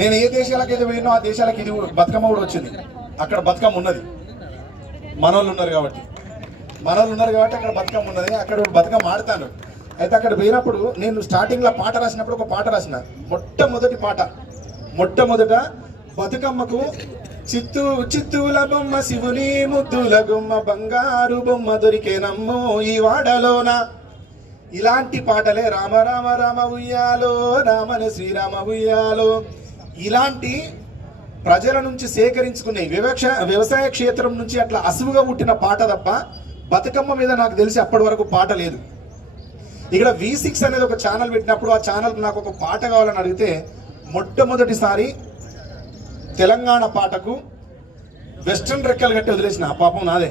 నేను ఏ దేశాలకైతే పోయినో ఆ దేశాలకు ఇది బతుకమ్మ కూడా వచ్చింది. అక్కడ బతుకమ్మ ఉన్నది. మనోళ్ళు ఉన్నారు కాబట్టి. మనోళ్ళు ఉన్నారు కాబట్టి అక్కడ బతుకమ్మ ఉన్నది. అక్కడ బతుకమ్మ ఆడతాను. అయితే అక్కడ పోయినప్పుడు నేను స్టార్టింగ్లో పాట రాసినప్పుడు ఒక పాట రాసిన. మొట్టమొదటి పాట. మొట్టమొదట బతుకమ్మకు చిత్తూ చిత్తూల బొమ్మ శివుని ముద్దుల గుమ్మ బంగారు బొమ్మ దొరికేనమ్మో ఈ వాడలోన. ఇలాంటి పాటలే రామ రామ రామ ఉయ్యాలో రామని శ్రీరామ ఉయ్యాలో. ఇలాంటి ప్రజల నుంచి సేకరించుకునే వివక్ష వ్యవసాయ క్షేత్రం నుంచి అట్లా అసువుగా పుట్టిన పాట తప్ప బతుకమ్మ మీద నాకు తెలిసి అప్పటి వరకు పాట లేదు. ఇక్కడ వి సిక్స్ అనేది ఒక ఛానల్ పెట్టినప్పుడు ఆ ఛానల్ నాకు ఒక పాట కావాలని అడిగితే మొట్టమొదటిసారి తెలంగాణ పాటకు వెస్ట్రన్ రెక్కలు కట్టి వదిలేసిన. ఆ పాపం నాదే.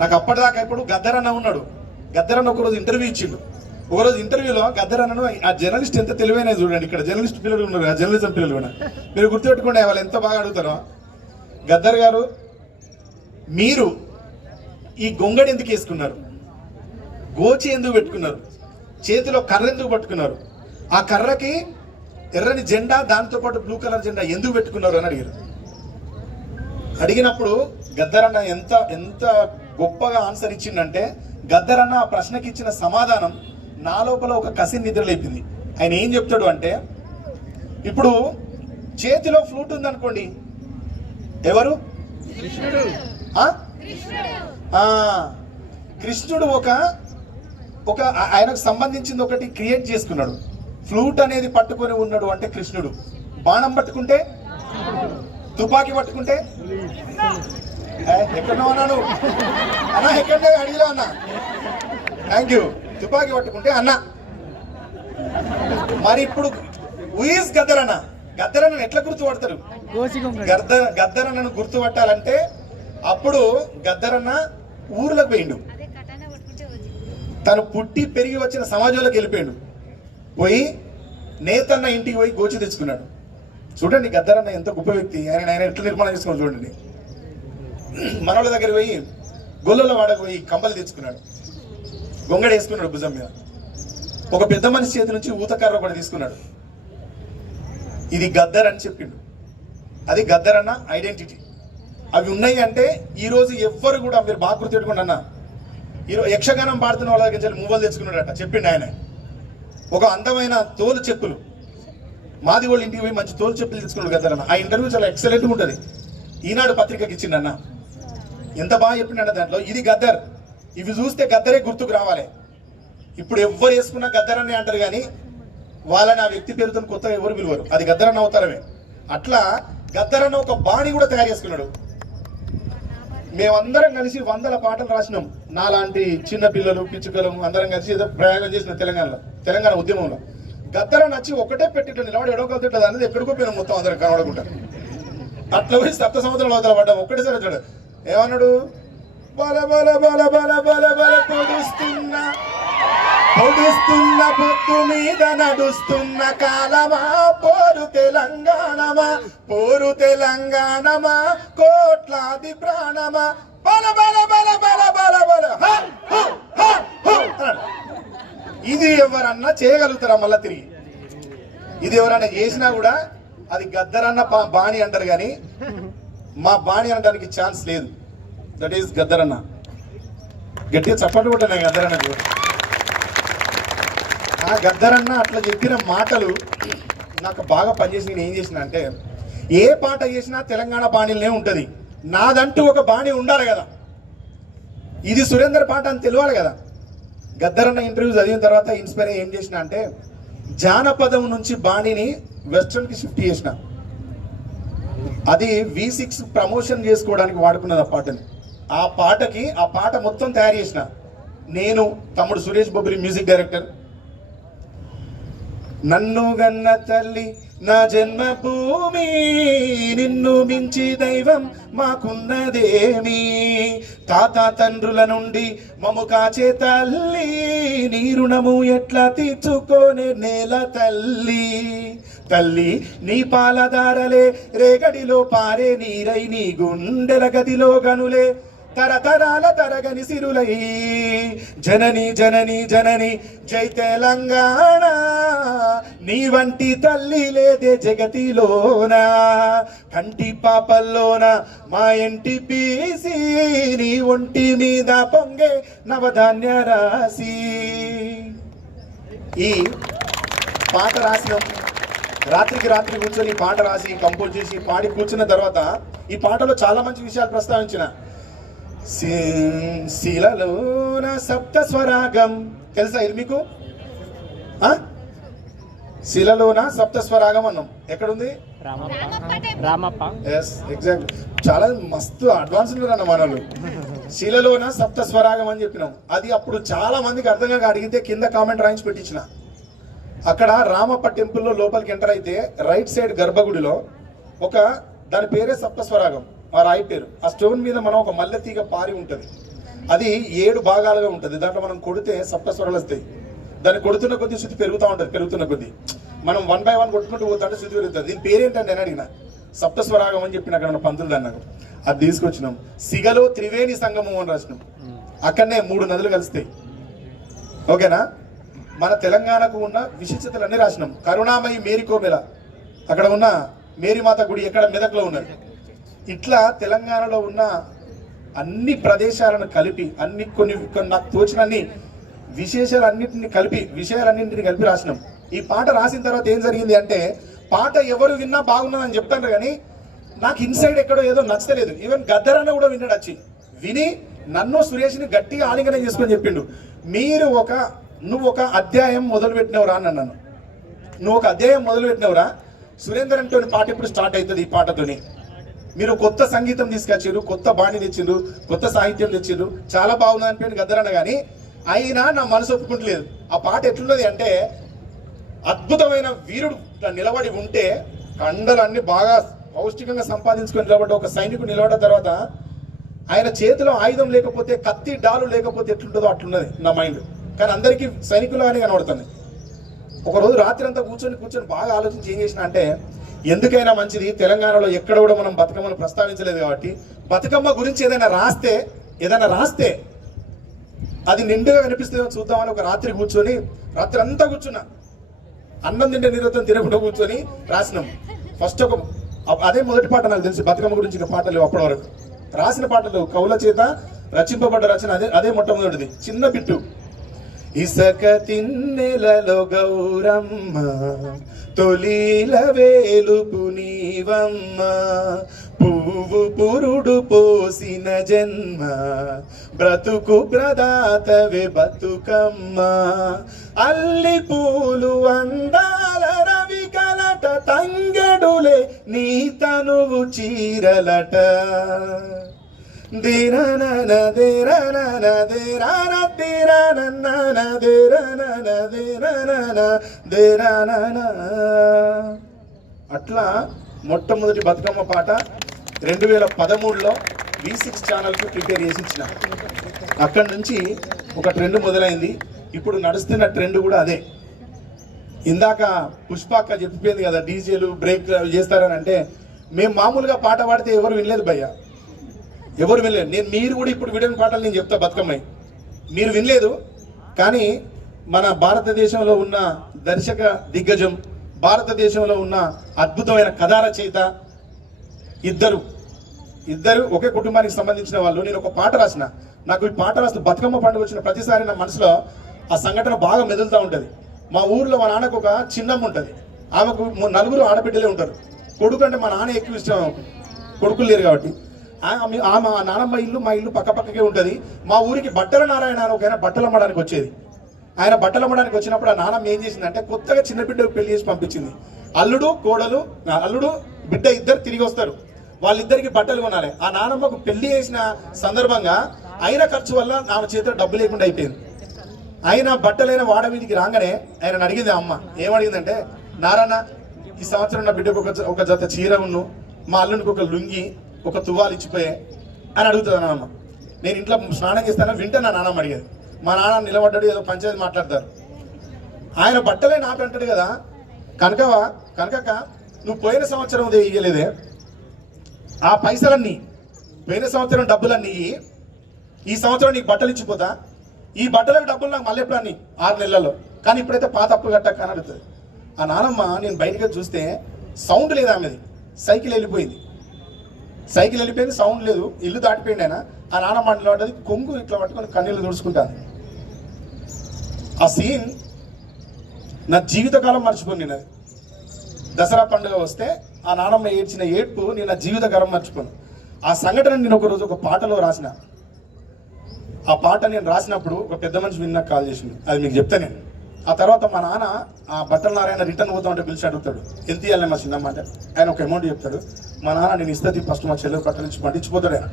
నాకు అప్పటిదాకా ఇప్పుడు గద్దరన్న ఉన్నాడు. గద్దరన్న ఒకరోజు ఇంటర్వ్యూ ఇచ్చిండు. ఒకరోజు ఇంటర్వ్యూలో గద్దరన్నను ఆ జర్నలిస్ట్ ఎంత తెలివైన చూడండి ఇక్కడ. జర్నలిస్ట్ పిల్లలు ఉన్నారు ఆ జర్నలిజం పిల్లలు కూడా. మీరు గుర్తుపెట్టుకోండి వాళ్ళు ఎంత బాగా అడుగుతారో. గద్దర్ గారు మీరు ఈ గొంగడి ఎందుకు వేసుకున్నారు? గోచి ఎందుకు పెట్టుకున్నారు? చేతిలో కర్ర ఎందుకు పట్టుకున్నారు? ఆ కర్రకి ఎర్రని జెండా దాంతో పాటు బ్లూ కలర్ జెండా ఎందుకు పెట్టుకున్నారు అని అడిగారు. అడిగినప్పుడు గద్దరన్న ఎంత ఎంత గొప్పగా ఆన్సర్ ఇచ్చిండంటే గద్దరన్న ఆ ప్రశ్నకి ఇచ్చిన సమాధానం నా లోపల ఒక కసి నిద్ర లేపింది. ఆయన ఏం చెప్తాడు అంటే ఇప్పుడు చేతిలో ఫ్లూట్ ఉందనుకోండి ఎవరు? ఆ? ఆ, కృష్ణుడు ఒక ఒక ఆయనకు సంబంధించింది ఒకటి క్రియేట్ చేసుకున్నాడు. ఫ్లూట్ అనేది పట్టుకొని ఉన్నాడు అంటే కృష్ణుడు. బాణం పట్టుకుంటే? తుపాకీ పట్టుకుంటే? ఎక్కడో అన్నాడు అన్నా ఎక్కడే అడిగిలో అన్నా. థ్యాంక్ యూ తుపాకీ పట్టుకుంటే అన్న. మరి ఇప్పుడు ఉయిస్ గద్దరన్న? గద్దరన్న ఎట్లా గుర్తుపడతారు? గద్ద గద్దరన్నను గుర్తుపట్టాలంటే అప్పుడు గద్దరన్న ఊర్లకు పోయిండు. తను పుట్టి పెరిగి వచ్చిన సమాజంలోకి వెళ్ళిపోయాడు. పోయి నేతన్న ఇంటికి పోయి గోచి తెచ్చుకున్నాడు. చూడండి గద్దరన్న ఎంత గొప్ప వ్యక్తి. ఆయన ఆయన ఎట్లా నిర్మాణం చేసుకున్నాడు చూడండి. మనోళ్ళ దగ్గర పోయి గొల్లల వాడకు పోయి కంబలు తెచ్చుకున్నాడు. గొంగడ వేసుకున్నాడు భుజం మీద. ఒక పెద్ద మనిషి చేతి నుంచి ఊతకర్ర కూడా తీసుకున్నాడు. ఇది గద్దర్ అని చెప్పిండు. అది గద్దర్ అన్న ఐడెంటిటీ. అవి ఉన్నాయి అంటే ఈరోజు ఎవ్వరు కూడా మీరు బాగా గుర్తుపెట్టుకోండి అన్న. ఈరోజు యక్షగానం పాడుతున్న వాళ్ళ దగ్గర నుంచి మువ్వలు తెచ్చుకున్నాడట. చెప్పిండు ఆయన. ఒక అందమైన తోలు చెప్పులు. మాది వాళ్ళ ఇంటికి పోయి మంచి తోలు చెప్పులు తెచ్చుకున్నాడు అన్న. ఆ ఇంటర్వ్యూ చాలా ఎక్సలెంట్గా ఉంటుంది. ఈనాడు పత్రికకి ఇచ్చిండన్న ఎంత బాగా చెప్పిండన్న దాంట్లో? ఇది గద్దర్. ఇవి చూస్తే గద్దరే గుర్తుకు రావాలి. ఇప్పుడు ఎవ్వరు వేసుకున్నా గద్దరని అంటారు కానీ వాళ్ళని ఆ వ్యక్తి పేరుతో కొత్తగా ఎవరు పిలువరు. అది గద్దరన్న అవతారమే. అట్లా గద్దరన్న ఒక బాణి కూడా తయారు చేసుకున్నాడు. మేమందరం కలిసి వందల పాటలు రాసినాం. నాలాంటి చిన్న పిల్లలు పిచ్చుకలు అందరం కలిసి ఏదో ప్రయాణం చేసిన తెలంగాణలో తెలంగాణ ఉద్యమంలో. గద్దర నచ్చి ఒకటే పెట్టిట్టు నిలబడి ఎడవగలుగుతుంది అనేది ఎక్కడికో పోయినా మొత్తం అందరం కనబడకుండా. అట్లా పోయి సప్త సముద్రాలు అవతల పడ్డాం. ఒక్కటేసారి వచ్చాడు. ఏమన్నాడు? బల బల బల బల బల బల పొడుస్తున్న పొడుస్తున్న పొత్తు మీద నడుస్తున్న కాలమా? పోరు తెలంగాణమా? పోరు తెలంగాణమా? కోట్లాది ప్రాణమా? బల బల బల బల బల బల. ఇది ఎవరన్నా చేయగలుగుతారా మళ్ళా తిరిగి? ఇది ఎవరన్నా చేసినా కూడా అది గద్దరన్న బాణి అంటారు కానీ మా బాణి అనడానికి ఛాన్స్ లేదు. దట్ ఈస్ గద్దరన్న గట్టిగా చప్పట్లు కొట్టాను గద్దరన్నకు ఆ గద్దరన్న అట్లా చెప్పిన మాటలు నాకు బాగా పనిచేసి నేను ఏం చేసిన అంటే ఏ పాట చేసినా తెలంగాణ బాణీలనే ఉంటుంది. నాదంటూ ఒక బాణి ఉండాలి కదా. ఇది సురేందర్ పాట అని తెలియాలి కదా. గద్దరన్న ఇంటర్వ్యూ చదివిన తర్వాత ఇన్స్పైర్ ఏం చేసిన అంటే జానపదం నుంచి బాణిని వెస్ట్రన్కి షిఫ్ట్ చేసిన. అది వి సిక్స్ ప్రమోషన్ చేసుకోవడానికి వాడుకున్నది ఆ పాటని. ఆ పాటకి ఆ పాట మొత్తం తయారు చేసిన నేను తమ్ముడు సురేష్ బొబ్బిలి మ్యూజిక్ డైరెక్టర్. నన్ను గన్న తల్లి నా జన్మభూమి నిన్ను మించి దైవం మాకున్నదేమి. తాత తండ్రుల నుండి మము కాచే తల్లి నీ రుణము ఎట్లా తీర్చుకోనే నేల తల్లి. తల్లి నీ పాలదారలే రేగడిలో పారే నీరై నీ గుండెల గదిలో గనులే తరతరాల తరగని సిరులై. జనని జనని జనని జై తెలంగాణ. నీ వంటి తల్లి లేదే జగతిలోన. కంటి పాపల్లోన మా ఇంటి పీసి నీ ఒంటి మీద పొంగే నవధాన్య రాసి ఈ పాట రాసినాం రాత్రికి రాత్రి కూర్చొని పాట రాసి కంపోజ్ చేసి పాడి కూర్చున్న తర్వాత ఈ పాటలో చాలా మంచి విషయాలు ప్రస్తావించిన. శిలలోన సప్త స్వరాగం. తెలుసా ఇది మీకు? శిలలోన సప్త స్వరాగం అన్నాం. ఎక్కడుంది? రామప్ప. రామప్ప. ఎస్ ఎగ్జాక్ట్ చాలా మస్తు అడ్వాన్స్ అన్న మనలు శిలలోన సప్త స్వరాగం అని చెప్పినాం. అది అప్పుడు చాలా మందికి అర్థం కాక అడిగితే కింద కామెంట్ రాయించి పెట్టించిన. అక్కడ రామప్ప టెంపుల్లో లోపలికి ఎంటర్ అయితే రైట్ సైడ్ గర్భగుడిలో ఒక దాని పేరే సప్త స్వరాగం. మా రాయి పేరు. ఆ స్టోన్ మీద మనం ఒక మల్లె తీగ పారి ఉంటుంది. అది ఏడు భాగాలుగా ఉంటుంది. దాంట్లో మనం కొడితే సప్త స్వరాలు వస్తాయి. దాన్ని కొడుతున్న కొద్ది శుద్ధి పెరుగుతూ ఉంటుంది పెరుగుతున్న కొద్ది. మనం వన్ బై వన్ కొట్టుకుంటూ పోతుంటే శుద్ధి పెరుగుతుంది. దీని పేరేంటంటే అని అడిగిన. సప్తస్వరాగం అని చెప్పిన అక్కడ ఉన్న పంతులు అన్నాడు అది తీసుకొచ్చినాం. సిగలో త్రివేణి సంగమం అని రాసినాం. అక్కడనే మూడు నదులు కలుస్తాయి. ఓకేనా? మన తెలంగాణకు ఉన్న విశిష్టతలన్నీ రాసినాం. కరుణామయి మేరీ కోమెల. అక్కడ ఉన్న మేరీమాత గుడి ఎక్కడ? మెదక్లో ఉన్నది. ఇట్లా తెలంగాణలో ఉన్న అన్ని ప్రదేశాలను కలిపి అన్ని కొన్ని కొన్ని నాకు తోచినన్ని విశేషాలు విశేషాలన్నింటిని కలిపి విషయాలన్నింటిని కలిపి రాసినాం. ఈ పాట రాసిన తర్వాత ఏం జరిగింది అంటే పాట ఎవరు విన్నా బాగున్నదని చెప్తాను కానీ నాకు ఇన్సైడ్ ఎక్కడో ఏదో నచ్చలేదు. ఈవెన్ గద్దరన్న కూడా విన్నాడు వచ్చి విని నన్ను సురేష్ని గట్టిగా ఆలింగనం చేసుకొని చెప్పిండు. మీరు ఒక నువ్వు ఒక అధ్యాయం మొదలుపెట్టినవరా అని అన్నాను. నువ్వు ఒక అధ్యాయం మొదలుపెట్టినవరా? సురేందర్ అంటే పాట ఇప్పుడు స్టార్ట్ అవుతుంది ఈ పాటతోని? మీరు కొత్త సంగీతం తీసుకొచ్చారు కొత్త బాణి తెచ్చిండ్రు కొత్త సాహిత్యం తెచ్చిండ్రు. చాలా బాగుంది అనిపోయింది గద్దరన్న కానీ అయినా నా మనసు ఒప్పుకుంటలేదు. ఆ పాట ఎట్లున్నది అంటే అద్భుతమైన వీరుడు నిలబడి ఉంటే కండలన్నీ బాగా పౌష్టికంగా సంపాదించుకొని నిలబడ్డ ఒక సైనికుడు నిలబడ్డ తర్వాత ఆయన చేతిలో ఆయుధం లేకపోతే కత్తి డాలు లేకపోతే ఎట్లుంటుందో అట్లున్నది నా మైండ్. కానీ అందరికీ సైనికులు అని కనబడుతుంది ఒకరోజు రాత్రి అంతా కూర్చొని కూర్చొని బాగా ఆలోచించి ఏం చేసిన అంటే ఎందుకైనా మంచిది తెలంగాణలో ఎక్కడ కూడా మనం బతుకమ్మను ప్రస్తావించలేదు కాబట్టి బతుకమ్మ గురించి ఏదైనా రాస్తే ఏదైనా రాస్తే అది నిండుగా కనిపిస్తుందో చూద్దామని ఒక రాత్రి కూర్చొని రాత్రి అంతా కూర్చున్నా. అన్నం తింటే నిరంతరం తినకుండా కూర్చొని రాసినాం. ఫస్ట్ ఒక అదే మొదటి పాట నాకు తెలిసి బతుకమ్మ గురించి ఇంకా పాటలు అప్పటి వరకు. రాసిన పాటలు కవుల చేత రచింపబడ్డ రచన అదే అదే మొట్టమొదటిది. చిన్న బిట్టు. ఇసక తిన్నెలలో గౌరమ్మ తొలీల వేలుపు నీవమ్మ. పువ్వు పురుడు పోసిన జన్మ బ్రతుకు ప్రదాతవే బతుకమ్మ. అల్లి పూలు అందాల రవి కలట తంగడులే నీ తనువు చీరలట. అట్లా మొట్టమొదటి బతుకమ్మ పాట రెండు వేల పదమూడులో వి సిక్స్ ఛానల్కి ప్రిపేర్ చేసి ఇచ్చిన. అక్కడి నుంచి ఒక ట్రెండ్ మొదలైంది. ఇప్పుడు నడుస్తున్న ట్రెండ్ కూడా అదే. ఇందాక పుష్పాక్క చెప్పిపోయింది కదా డీజేలు బ్రేక్ చేస్తారని అంటే మేము మామూలుగా పాట పాడితే ఎవరు వినలేదు భయ్యా. ఎవరు వినలేదు. నేను మీరు కూడా ఇప్పుడు విడని పాటలు నేను చెప్తా బతుకమ్మాయి. మీరు వినలేదు కానీ మన భారతదేశంలో ఉన్న దర్శక దిగ్గజం భారతదేశంలో ఉన్న అద్భుతమైన కథా రచయిత ఇద్దరు. ఇద్దరు ఒకే కుటుంబానికి సంబంధించిన వాళ్ళు. నేను ఒక పాట రాసిన. నాకు ఈ పాట రాసిన బతుకమ్మ పండుగ వచ్చిన ప్రతిసారి నా మనసులో ఆ సంఘటన బాగా మెదులుతూ ఉంటుంది. మా ఊర్లో మా నాన్నకు ఒక చిన్నమ్మ ఉంటుంది. ఆమెకు నలుగురు ఆడబిడ్డలే ఉంటారు. కొడుకు అంటే మా నాన్న ఎక్కువ ఇష్టం కొడుకులు లేరు కాబట్టి. ఆమె ఆమె నానమ్మ ఇల్లు మా ఇల్లు పక్క పక్కకే ఉంటుంది. మా ఊరికి బట్టల నారాయణ అని ఒక ఆయన బట్టలు అమ్మడానికి వచ్చేది. ఆయన బట్టలు అమ్మడానికి వచ్చినప్పుడు ఆ నానమ్మ ఏం చేసిందంటే కొత్తగా చిన్న బిడ్డ పెళ్ళి చేసి పంపించింది. అల్లుడు కోడలు అల్లుడు బిడ్డ ఇద్దరు తిరిగి వస్తారు. వాళ్ళిద్దరికి బట్టలు కొనాలి. ఆ నానమ్మకు పెళ్ళి చేసిన సందర్భంగా అయిన ఖర్చు వల్ల ఆమె చేతిలో డబ్బు లేకుండా అయిపోయింది. ఆయన బట్టలైన వాడ వీధికి రాగానే ఆయన అడిగింది ఆ అమ్మ. ఏమడిగిందంటే నారాయణ ఈ సంవత్సరం నా బిడ్డకు ఒక ఒక జత చీర ఉన్ను. మా అల్లునికి ఒక లుంగి ఒక తువ్వాలు ఇచ్చిపోయే అని అడుగుతుంది నాన్నమ్మ నేను ఇంట్లో స్నానం చేస్తాను వింటే నా నాన్నమ్మ అడిగేది. మా నాన్న నిలబడ్డాడు ఏదో పంచాయతీ మాట్లాడతారు. ఆయన బట్టలే నాకు కదా. కనకవా కనకక్క నువ్వు పోయిన సంవత్సరం ఉదయం ఇయ్యలేదే. ఆ పైసలన్నీ పోయిన సంవత్సరం డబ్బులన్నీ ఈ సంవత్సరం నీకు బట్టలు ఇచ్చిపోతా. ఈ బట్టలకు డబ్బులు నాకు మళ్ళీ ఎప్పుడు అన్ని ఆరు నెలల్లో. కానీ ఇప్పుడైతే పాత అప్పులు కట్టకా అని అడుగుతుంది. ఆ నానమ్మ నేను బయటగా చూస్తే సౌండ్ లేదు ఆమెది. సైకిల్ వెళ్ళిపోయింది. సైకిల్ వెళ్ళిపోయింది సౌండ్ లేదు ఇల్లు దాటిపోయింది ఆయన. ఆ నానమ్మ మాట్లాడేది కొంగు ఇట్లా పట్టుకొని కన్నీళ్ళు తుడుచుకుంటాను ఆ సీన్ నా జీవితకాలం మర్చిపోను నేను. అది దసరా పండుగ వస్తే ఆ నానమ్మ ఏడ్చిన ఏడ్పు నేను నా జీవితకాలం మర్చిపోను. ఆ సంఘటన నేను ఒకరోజు ఒక పాటలో రాసిన. ఆ పాట నేను రాసినప్పుడు ఒక పెద్ద మనిషి విన్నాక కాల్ చేసింది అది మీకు చెప్తా నేను. ఆ తర్వాత మా నాన్న ఆ బట్టల నారాయణ రిటర్న్ పోతామంటే పిలిచి అడుగుతాడు. ఎంత ఇవ్వాలి మా చిన్నమ్మ? అంటే ఆయన ఒక అమౌంట్ చెప్తాడు. మా నాన్న నేను ఇస్తే ఫస్ట్ మా చెల్లెలు బట్టలు ఇచ్చి పండించిపోతాడు ఆయన.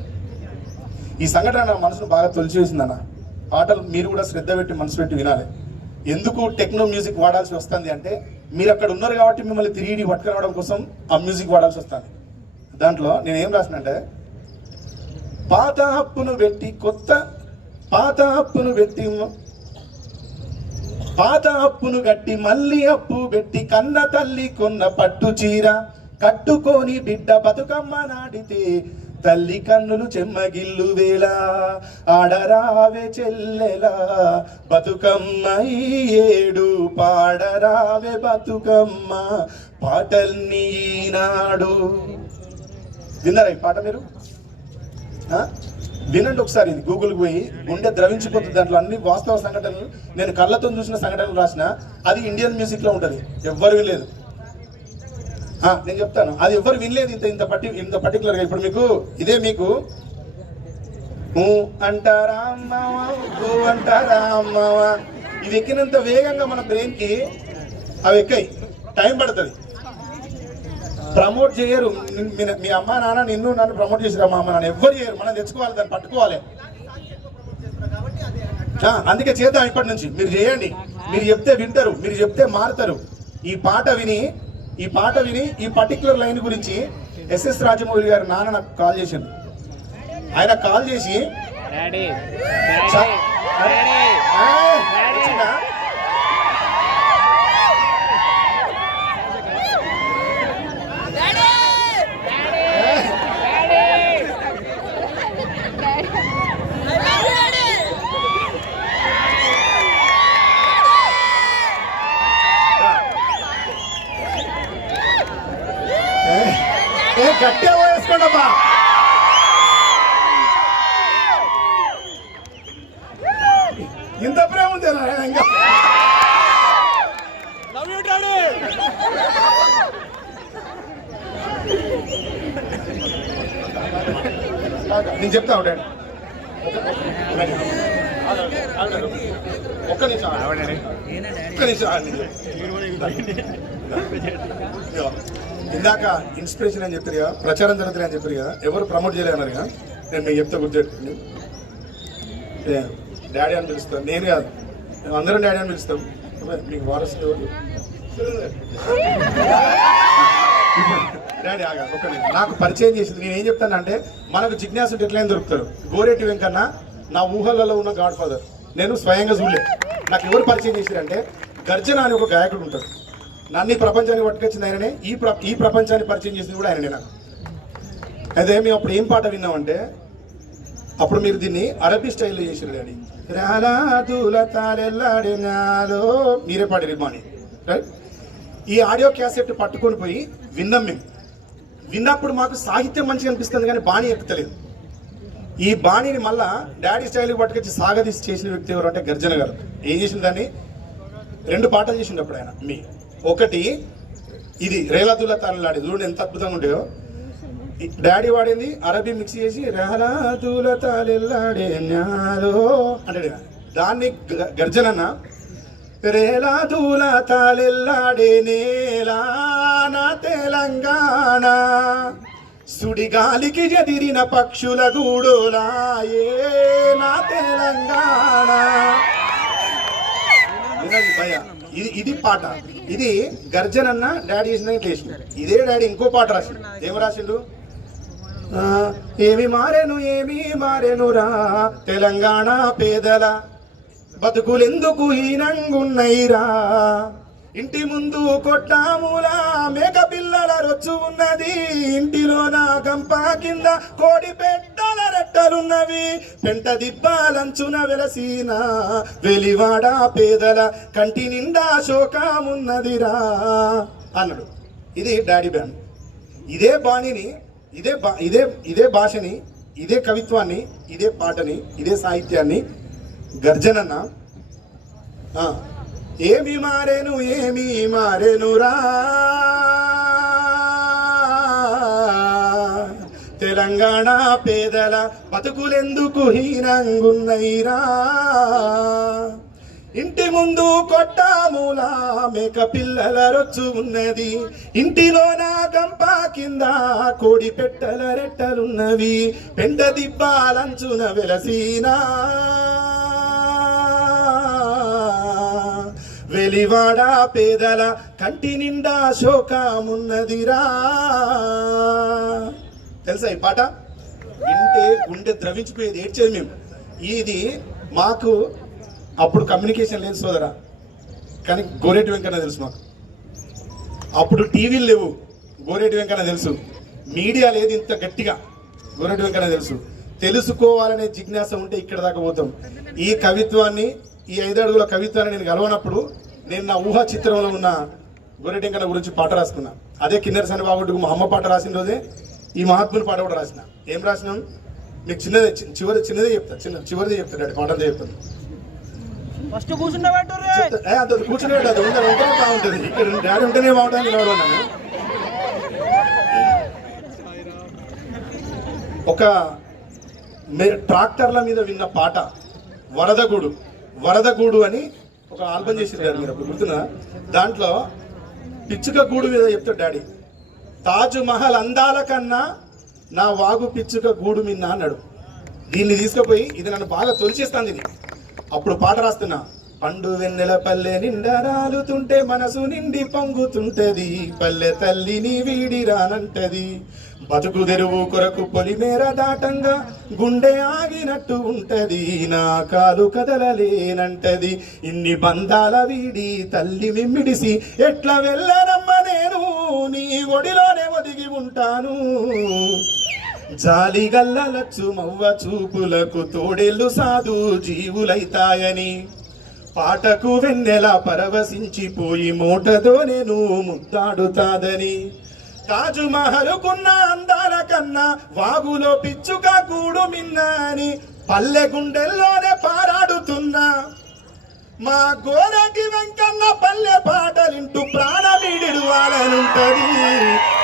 ఈ సంఘటన నా మనసును బాగా తొలిచివేసిందన్న పాటలు మీరు కూడా శ్రద్ధ పెట్టి మనసు పెట్టి వినాలి. ఎందుకు టెక్నో మ్యూజిక్ వాడాల్సి వస్తుంది అంటే మీరు అక్కడ ఉన్నారు కాబట్టి మిమ్మల్ని తిరిగి పట్టుకురావడం కోసం ఆ మ్యూజిక్ వాడాల్సి వస్తుంది. దాంట్లో నేను ఏం రాసిన అంటే పాత అప్పును పెట్టి కొత్త పాత అప్పును పెట్టి పాత అప్పును గట్టి మళ్ళీ అప్పు పెట్టి కన్న తల్లి కొన్న పట్టు చీర కట్టుకొని బిడ్డ బతుకమ్మ నాడితే తల్లి కన్నులు చెమ్మగిల్లు వేళ ఆడరావే చెల్లెలా బతుకమ్మ ఏడు పాడరావే బతుకమ్మ పాటల్ని ఈనాడు విన్నారా ఈ పాట మీరు? వినండి ఒకసారి ఇది గూగుల్కి పోయి గుండె ద్రవించిపోతుంది. దాంట్లో అన్ని వాస్తవ సంఘటనలు నేను కళ్ళతో చూసిన సంఘటనలు రాసిన అది ఇండియన్ మ్యూజిక్లో ఉంటది. ఎవ్వరు వినలేదు. నేను చెప్తాను. అది ఎవ్వరు వినలేదు ఇంత ఇంత పర్టి ఇంత పర్టికులర్గా. ఇప్పుడు మీకు ఇదే మీకు. అంటారా అమ్మావా అంటారా అమ్మావా ఇవి ఎక్కినంత వేగంగా మన బ్రెయిన్కి అవి ఎక్కాయి. టైం పడుతుంది. ప్రమోట్ చేయరు. మీ- అమ్మ నాన్న నిన్ను నన్ను ప్రమోట్ చేసిరా మా అమ్మ నాన్న ఎవ్వరు చేయరు. మనం తెచ్చుకోవాలి దాన్ని పట్టుకోవాలి. అందుకే చేద్దాం ఇప్పటి నుంచి. మీరు చేయండి. మీరు చెప్తే వింటారు. మీరు చెప్తే మారుతారు. ఈ పాట విని ఈ పాట విని ఈ పర్టికులర్ లైన్ గురించి ఎస్ఎస్ రాజమౌళి గారి నాన్న నాకు కాల్ చేసిండు. ఆయన కాల్ చేసి డాడీ చ- డాడీ ఆ, వచ్చిందా? ఏ, ఏ గట్టిగా వేసుకోండి అమ్మా ఇంత ప్రేమ ఉంది ఇంకా లవ్ యూ డాడీ నేను చెప్తా ఉంటాను ఒక్క నిమిషం ఆగండి. ఒక్క నిమిషం ఆగండి. ఇదిగో, ఇందాక ఇన్స్పిరేషన్ అని చెప్పారు కదా ప్రచారం జరుగుతుంది అని చెప్పారు కదా ఎవరు ప్రమోట్ చేయలేదు అన్నారు కదా నేను మీకు చెప్తే గుర్తుపెట్టుకోండి ఏ, డాడీ అని పిలుస్తాను నేను కాదు. మేము అందరం డాడీ అని పిలుస్తాం. మీకు వారసులు ఎవరు? డాడీ ఆగా ఒక నాకు పరిచయం చేసింది నేను ఏం చెప్తానంటే మనకు జిజ్ఞాసు ఎట్లయినా దొరుకుతారు. గోరెట్టి వెంకన్న నా ఊహలలో ఉన్న గాడ్ ఫాదర్ నేను స్వయంగా చూడలేదు. నాకు ఎవరు పరిచయం చేశారంటే గర్జన అని ఒక గాయకుడు ఉంటాడు. నన్ను ఈ ప్రపంచాన్ని పట్టుకొచ్చింది ఆయననే. ఈ ప్ర ఈ ప్రపంచాన్ని పరిచయం చేసింది కూడా ఆయననే నాకు. అదే మేము అప్పుడు ఏం పాట విన్నామంటే అప్పుడు మీరు దీన్ని అరబీ స్టైల్లో చేసారు డాడీ. రాలా దూల నాలో మీరే పాడారు ఈ బాణి. రైట్? ఈ ఆడియో క్యాసెట్ పట్టుకొని పోయి విన్నాం మేము. విన్నప్పుడు మాకు సాహిత్యం మంచిగా అనిపిస్తుంది కానీ బాణి ఎక్కుతలేదు ఈ బాణిని మళ్ళా డాడీ స్టైల్కి పట్టుకొచ్చి సాగదీసి చేసిన వ్యక్తి ఎవరు అంటే గర్జన గారు. ఏం చేసిన దాన్ని? రెండు పాటలు చేసిండు అప్పుడు ఆయన మీ. ఒకటి ఇది రేలాదుల తానలాడి చూడండి ఎంత అద్భుతంగా ఉండేదో డాడీ వాడింది? అరబీ మిక్స్ చేసి రేలాదుల తాలెల్లాడే న్యాలో అంటాడు దాన్ని గ- గర్జనన్న రేలాదుల తాలెల్లాడే నేలా నా తెలంగాణ. సుడిగాలికి జదిరిన పక్షుల గూడులాయే నా తెలంగాణ? వినండి ఇది ఇది పాట. ఇది గర్జన్ అన్న డాడీ చేసిన చేసిండు ఇదే డాడీ ఇంకో పాట రాసిండు. ఏం రాసిండు? ఏమి మారెను ఏమి మారెను రా తెలంగాణ పేదల బతుకులెందుకు హీనంగున్నైరా ఇంటి ముందు కొట్టాముల మేక పిల్లల రొచ్చు ఉన్నది. ఇంటిలో నా గంప కింద కోడి పెట్టల రెట్టలున్నవి. పెంట దిబ్బాలంచున వెలసిన వెలివాడ పేదల కంటి నిండా శోకమున్నదిరా అన్నాడు. ఇది డాడీ బ్యాండ్ ఇదే బాణిని ఇదే బా ఇదే ఇదే భాషని ఇదే కవిత్వాన్ని ఇదే పాటని ఇదే సాహిత్యాన్ని గర్జనన్న ఏమి మారేను ఏమి మారేనురా? తెలంగాణ పేదల బతుకులెందుకు హీనంగున్నైరా ఇంటి ముందు కొట్టామూల మేక పిల్లల రొచ్చు ఉన్నది. ఇంటిలో గంప కింద కోడి పెట్టల రెట్టలున్నవి. పెంట దిబ్బాలంచున వెలసీనా? వెలివాడ పేదల కంటి నిండా శోకమున్నదిరా. తెలుసా ఈ పాట? వింటే గుండె ద్రవించిపోయేది. ఏడ్చేది మేము. ఇది మాకు అప్పుడు కమ్యూనికేషన్ లేదు సోదరా. కానీ గోరేటి వెంకన్న తెలుసు మాకు. అప్పుడు టీవీలు లేవు. గోరేటి వెంకన్న తెలుసు. మీడియా లేదు ఇంత గట్టిగా. గోరేటి వెంకన్న తెలుసు. తెలుసుకోవాలనే జిజ్ఞాస ఉంటే ఇక్కడ దాకా పోతాం. ఈ కవిత్వాన్ని ఈ ఐదు అడుగుల కవిత్వాన్ని నేను కలవనప్పుడు నేను నా ఊహా చిత్రంలో ఉన్న వెంకన్న గురించి పాట రాసుకున్నా. అదే కిన్నెర సని బాబుడికి మా అమ్మ పాట రాసిన రోజే ఈ మహాత్ముని పాట కూడా రాసిన. ఏం రాసినాం? మీకు చిన్నదే చివరి చిన్నదే చెప్తా. చిన్న చివరిదే చెప్తాడు పాట అంతా చెప్తాను. ఫస్ట్ కూర్చునే ఉంటే ఉంటే బాగుంటుంది. ఇక్కడ డాడీ ఉంటేనే బాగుంటుంది నన్ను ఒక ట్రాక్టర్ల మీద విన్న పాట వరదగూడు వరదగూడు అని ఒక ఆల్బమ్ చేసింది డాడీ మీరు అప్పుడు గుర్తున్నా దాంట్లో పిచ్చుక గూడు మీద చెప్తాడు డాడీ తాజ్ మహల్ అందాల కన్నా నా వాగు పిచ్చుక గూడు మిన్న అన్నాడు. దీన్ని తీసుకుపోయి ఇది నన్ను బాగా తొలిచేస్తాను దీన్ని అప్పుడు పాట రాస్తున్నా పండు వెన్నెల పల్లె నిండా రాలుతుంటే మనసు నిండి పొంగుతుంటది. పల్లె తల్లిని వీడి రానంటది. బతుకు తెరువు కొరకు పొలిమేర దాటంగా గుండె ఆగినట్టు ఉంటది. నా కాలు కదలలేనంటది. ఇన్ని బంధాల వీడి తల్లి మిమ్మిడిసి ఎట్లా వెళ్ళనమ్మ నేను? నీ ఒడిలోనే ఒదిగి ఉంటాను. జాలిగల్ల లచ్చు మవ్వ చూపులకు తోడేళ్ళు సాధు జీవులైతాయని. పాటకు వెన్నెల పరవశించిపోయి మూటతో నేను ముద్దాడుతాదని తాజుమహలుకున్న అందాల కన్నా వాగులో పిచ్చుక కూడు మిన్నా అని పల్లె గుండెల్లోనే పారాడుతున్నా మా గోరకి వెంకన్న పల్లె పాటలింటూ ప్రాణమిడివాలనుంటది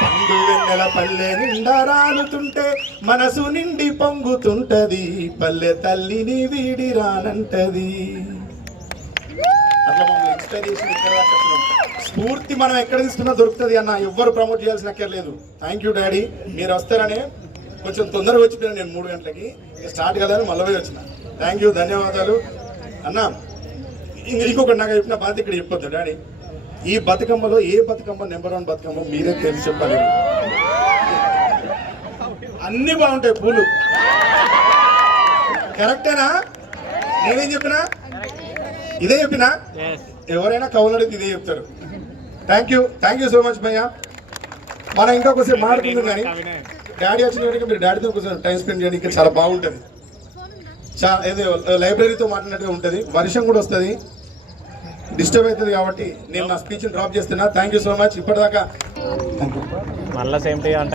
పండు వెన్నెల పల్లె నిండా రాలుతుంటే మనసు నిండి పొంగుతుంటది. పల్లె తల్లిని వీడి రానంటది. అట్లా మమ్మల్ని ఇన్స్పైర్ స్ఫూర్తి మనం ఎక్కడ తీసుకున్నా దొరుకుతుంది అన్న ఎవ్వరు ప్రమోట్ చేయాల్సిన అక్కర్లేదు. థ్యాంక్ యూ డాడీ మీరు వస్తారనే కొంచెం తొందరగా వచ్చిపోయాను నేను మూడు గంటలకి. స్టార్ట్ కదా మళ్ళీ వచ్చిన. థ్యాంక్ యూ ధన్యవాదాలు. అన్న ఇంకొకటి నాకు చెప్పిన బాధ ఇక్కడ చెప్పొద్దు డాడీ ఈ బతుకమ్మలో ఏ బతుకమ్మ నెంబర్ వన్ బతుకమ్మ మీరే తెలిసి చెప్పాలి. అన్నీ బాగుంటాయి పూలు. కరెక్టేనా నేనేం చెప్పినా? ఇదే చెప్పినా? ఎవరైనా కవులడికి ఇదే చెప్తారు. Thank you thank you so much భయ్య. మనం ఇంకా కొంచెం మాట్లాడుకుందాం కానీ డాడీ వచ్చిన మీరు డాడీతో కొంచెం టైం స్పెండ్ చేయడానికి చాలా బాగుంటుంది. చా ఏదో లైబ్రరీతో మాట్లాడినట్టుగా ఉంటుంది. వర్షం కూడా వస్తుంది. డిస్టర్బ్ అవుతుంది కాబట్టి నేను నా స్పీచ్ డ్రాప్ చేస్తున్నా. థ్యాంక్ యూ సో మచ్ ఇప్పటిదాకా మళ్ళా సేమ్